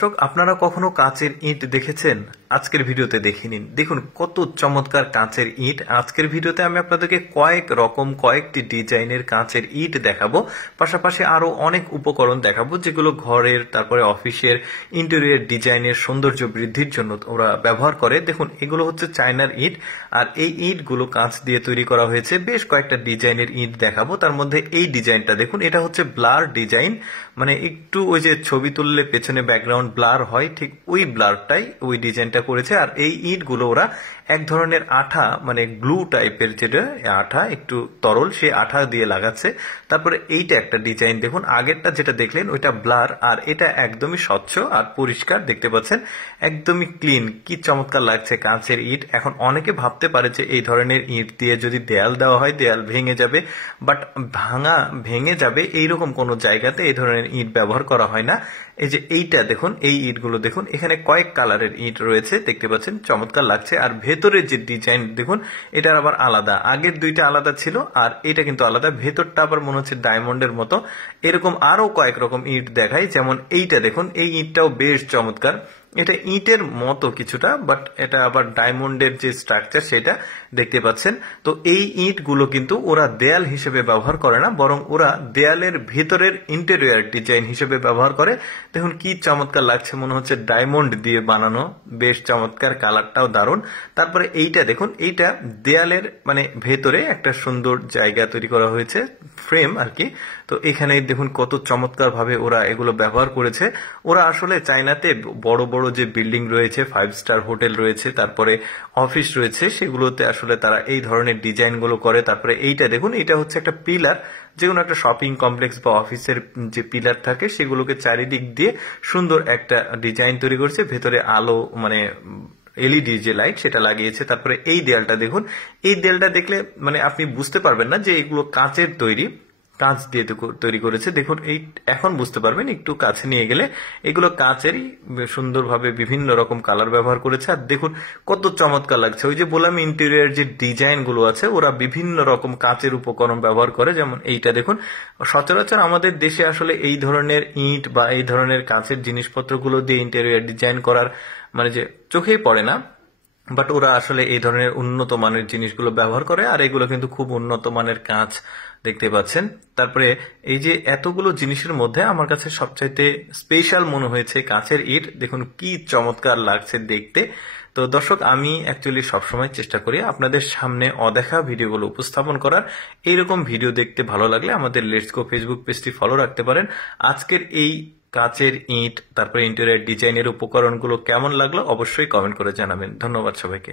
দর্শক, আপনারা কখনো কাচের ইট দেখেছেন? আজকের ভিডিওতে দেখে নিন। দেখুন কত চমৎকার কাচের ইট। আজকের ভিডিওতে আমি আপনাদেরকে কয়েকটি ডিজাইনের কাচের ইট দেখাবো, পাশাপাশি আরো অনেক উপকরণ দেখাবো যেগুলো ঘরের, তারপরে অফিসের ইন্টেরিয়র ডিজাইনের সৌন্দর্য বৃদ্ধির জন্য ওরা ব্যবহার করে। দেখুন এগুলো হচ্ছে চায়নার ইট, আর এই ইটগুলো কাঁচ দিয়ে তৈরি করা হয়েছে। বেশ কয়েকটা ডিজাইনের ইট দেখাবো। তার মধ্যে এই ডিজাইনটা দেখুন, এটা হচ্ছে ব্লার ডিজাইন, মানে একটু ওই যে ছবি তুললে পেছনে ব্যাকগ্রাউন্ড ব্লার হয়, ঠিক ওই ব্লারটাই ওই ডিজাইনটা করেছে। আর এই ইটগুলো ওরা এক ধরনের আঠা, মানে গ্লু টাইপের, যেটা আঠা একটু তরল, সেই আঠা দিয়ে লাগাচ্ছে। তারপরে এইটা একটা ডিজাইন দেখুন, আগেরটা যেটা দেখলেন ওইটা ব্লার, আর এটা একদমই স্বচ্ছ আর পরিষ্কার, দেখতে পাচ্ছেন একদমই ক্লিন। কি চমৎকার লাগছে কাঁচের ইট। এখন অনেকে ভাবতে পারে যে এই ধরনের ইট দিয়ে যদি দেয়াল দেওয়া হয় দেয়াল ভেঙে যাবে, বাট ভেঙে যাবে এইরকম কোনো জায়গাতে এই ধরনের ইট ব্যবহার করা হয় না। এই যে এইটা দেখুন, এই ইটগুলো দেখুন, এখানে কয়েক কালারের ইট রয়েছে, দেখতে পাচ্ছেন চমৎকার লাগছে। আর ভেতরের যে ডিজাইন দেখুন, এটার আবার আলাদা, আগের দুইটা আলাদা ছিল আর এটা কিন্তু আলাদা। ভেতরটা আবার মনে হচ্ছে ডায়মন্ডের মতো। এরকম আরো কয়েক রকম ইট দেখাই, যেমন এইটা দেখুন, এই ইটটাও বেশ চমৎকার। এটা ইটের মতো কিছুটা, বাট এটা আবার ডায়মন্ডের যে স্ট্রাকচার সেটা দেখতে পাচ্ছেন। তো এই ইটগুলো কিন্তু ওরা দেয়াল হিসেবে ব্যবহার করে না, বরং ওরা দেয়ালের ভেতরের ইন্টেরিয়র ডিজাইন হিসেবে ব্যবহার করে। দেখুন কি চমৎকার লাগছে, মনে হচ্ছে ডায়মন্ড দিয়ে বানানো, বেশ চমৎকার, কালারটাও দারুণ। তারপরে এইটা দেখুন, এইটা দেয়ালের মানে ভেতরে একটা সুন্দর জায়গা তৈরি করা হয়েছে, ফ্রেম আর কি। তো এখানে দেখুন কত চমৎকার ভাবে ওরা এগুলো ব্যবহার করেছে। ওরা আসলে চায়নাতে বড় বড় যে বিল্ডিং রয়েছে, 5 স্টার হোটেল রয়েছে, তারপরে অফিস রয়েছে, সেগুলোতে আসলে তারা এই ধরনের ডিজাইন গুলো করে। তারপরে এইটা দেখুন, এটা হচ্ছে একটা পিলার, যে কোনো একটা শপিং কমপ্লেক্স বা অফিসের যে পিলার থাকে সেগুলোকে চারিদিক দিয়ে সুন্দর একটা ডিজাইন তৈরি করছে। ভেতরে আলো, মানে এলইডি যে লাইট সেটা লাগিয়েছে। তারপরে এই দেয়ালটা দেখুন, এই দেয়ালটা দেখলে মানে আপনি বুঝতে পারবেন না যে এগুলো কাঁচের তৈরি, কাঁচ দিয়ে তৈরি করেছে। দেখুন এই এখন বুঝতে পারবেন একটু কাছে নিয়ে গেলে, এগুলো কাঁচেরই, সুন্দরভাবে বিভিন্ন রকম কালার ব্যবহার করেছে। আর দেখুন কত চমৎকার লাগছে। ওই যে বললাম ইন্টেরিয়র যে ডিজাইন গুলো আছে, ওরা বিভিন্ন রকম কাঁচের উপকরণ ব্যবহার করে। যেমন এইটা দেখুন, সচরাচর আমাদের দেশে আসলে এই ধরনের ইট বা এই ধরনের কাঁচের জিনিসপত্রগুলো দিয়ে ইন্টেরিয়র ডিজাইন করার মানে যে চোখেই পড়ে না, বাট ওরা আসলে এই ধরনের উন্নত মানের জিনিসগুলো ব্যবহার করে। আর এগুলো কিন্তু খুব উন্নত মানের কাঁচ, দেখতে পাচ্ছেন। তারপরে এই যে এতগুলো জিনিসের মধ্যে আমার কাছে সবচাইতে স্পেশাল মনে হয়েছে কাঁচের ইট। দেখুন কি চমৎকার লাগছে দেখতে। তো দর্শক, আমি অ্যাকচুয়ালি সবসময় চেষ্টা করি আপনাদের সামনে অদেখা ভিডিওগুলো উপস্থাপন করার। এইরকম ভিডিও দেখতে ভালো লাগলে আমাদের লেটস গো ফেসবুক পেজটি ফলো রাখতে পারেন। আজকের এই কাচের ইট, তারপরে ইন্টেরিয়র ডিজাইনের উপকরণগুলো কেমন লাগলো অবশ্যই কমেন্ট করে জানাবেন। ধন্যবাদ সবাইকে।